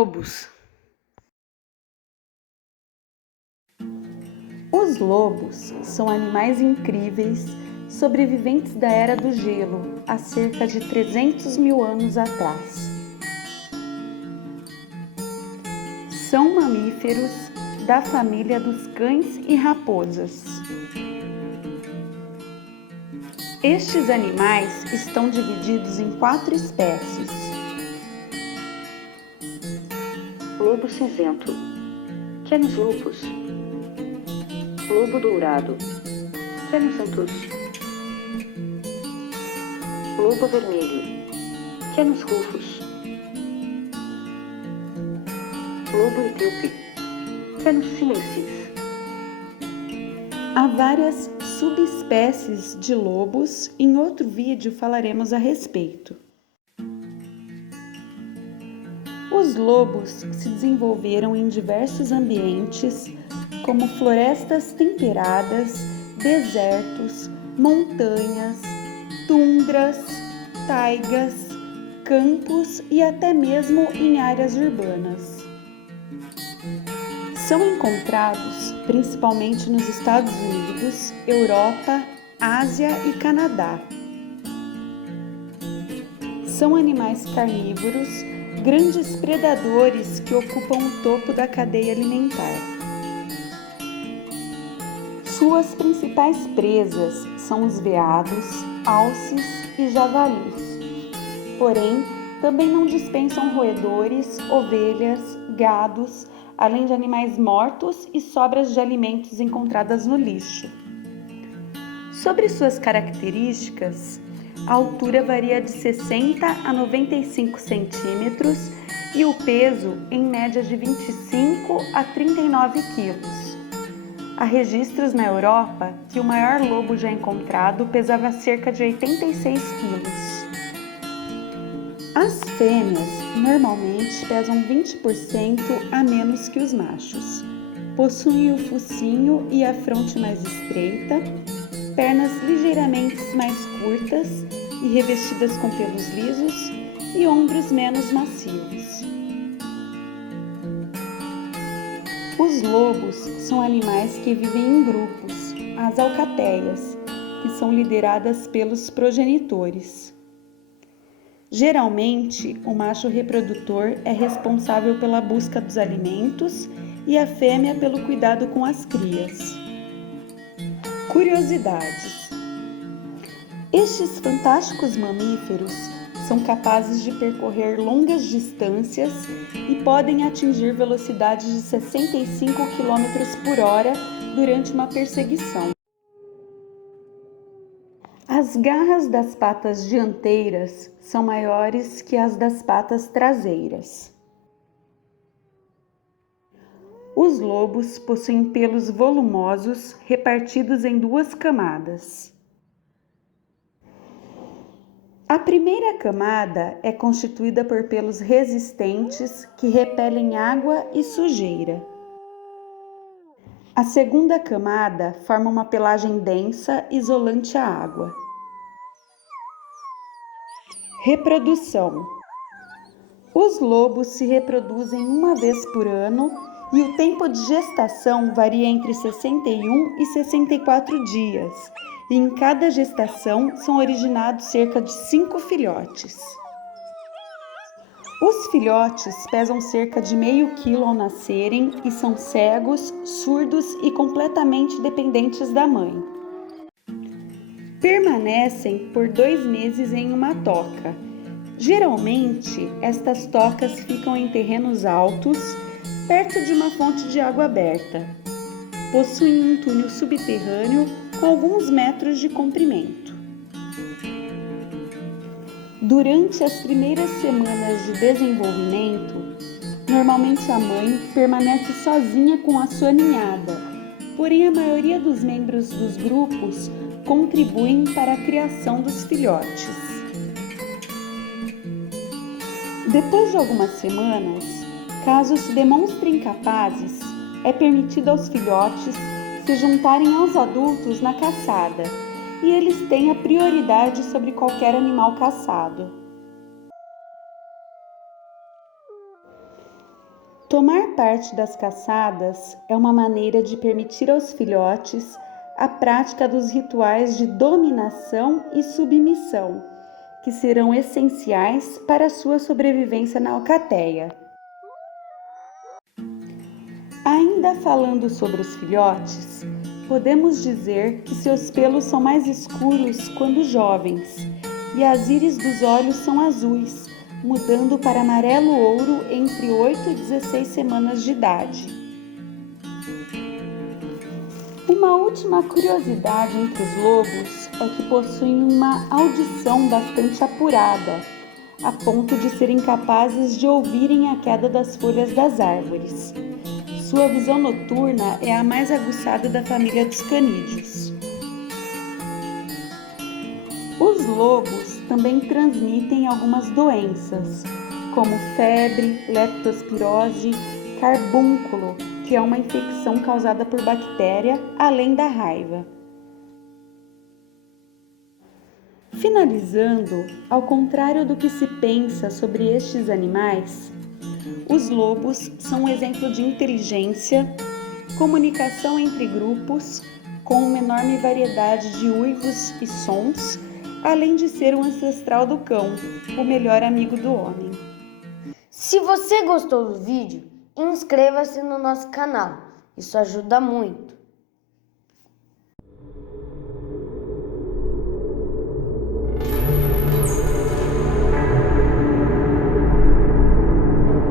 lobos. Os lobos são animais incríveis, sobreviventes da Era do Gelo, há cerca de 300 mil anos atrás. São mamíferos da família dos cães e raposas. Estes animais estão divididos em 4 espécies: lobo cinzento, Canis lupus, lobo dourado, Canis santos, lobo vermelho, Canis rufus, lobo etíope, Canis sinensis. Há várias subespécies de lobos, em outro vídeo falaremos a respeito. Os lobos se desenvolveram em diversos ambientes, como florestas temperadas, desertos, montanhas, tundras, taigas, campos e até mesmo em áreas urbanas. São encontrados principalmente nos Estados Unidos, Europa, Ásia e Canadá. São animais carnívoros, grandes predadores que ocupam o topo da cadeia alimentar. Suas principais presas são os veados, alces e javalis. Porém, também não dispensam roedores, ovelhas, gados, além de animais mortos e sobras de alimentos encontradas no lixo. Sobre suas características, a altura varia de 60 a 95 centímetros e o peso em média de 25 a 39 quilos. Há registros na Europa que o maior lobo já encontrado pesava cerca de 86 quilos. As fêmeas normalmente pesam 20% a menos que os machos. Possuem o focinho e a fronte mais estreita, pernas ligeiramente mais curtas e revestidas com pelos lisos e ombros menos macios. Os lobos são animais que vivem em grupos, as alcateias, que são lideradas pelos progenitores. Geralmente, o macho reprodutor é responsável pela busca dos alimentos e a fêmea pelo cuidado com as crias. Curiosidades: estes fantásticos mamíferos são capazes de percorrer longas distâncias e podem atingir velocidades de 65 km por hora durante uma perseguição. As garras das patas dianteiras são maiores que as das patas traseiras. Os lobos possuem pelos volumosos repartidos em 2 camadas. A primeira camada é constituída por pelos resistentes que repelem água e sujeira. A segunda camada forma uma pelagem densa, isolante à água. Reprodução: os lobos se reproduzem uma vez por ano e o tempo de gestação varia entre 61 e 64 dias, e em cada gestação são originados cerca de 5 filhotes. Os filhotes pesam cerca de meio quilo ao nascerem e são cegos, surdos e completamente dependentes da mãe. Permanecem por 2 meses em uma toca. Geralmente, estas tocas ficam em terrenos altos, perto de uma fonte de água aberta. Possuem um túnel subterrâneo com alguns metros de comprimento. Durante as primeiras semanas de desenvolvimento, normalmente a mãe permanece sozinha com a sua ninhada, porém a maioria dos membros dos grupos contribuem para a criação dos filhotes. Depois de algumas semanas, caso se demonstrem capazes, é permitido aos filhotes se juntarem aos adultos na caçada, e eles têm a prioridade sobre qualquer animal caçado. Tomar parte das caçadas é uma maneira de permitir aos filhotes a prática dos rituais de dominação e submissão, que serão essenciais para a sua sobrevivência na alcateia. Ainda falando sobre os filhotes, podemos dizer que seus pelos são mais escuros quando jovens e as íris dos olhos são azuis, mudando para amarelo-ouro entre 8 e 16 semanas de idade. Uma última curiosidade entre os lobos é que possuem uma audição bastante apurada, a ponto de serem capazes de ouvirem a queda das folhas das árvores. Sua visão noturna é a mais aguçada da família dos canídeos. Os lobos também transmitem algumas doenças, como febre, leptospirose, carbúnculo, que é uma infecção causada por bactéria, além da raiva. Finalizando, ao contrário do que se pensa sobre estes animais, os lobos são um exemplo de inteligência, comunicação entre grupos, com uma enorme variedade de uivos e sons, além de ser um ancestral do cão, o melhor amigo do homem. Se você gostou do vídeo, inscreva-se no nosso canal. Isso ajuda muito.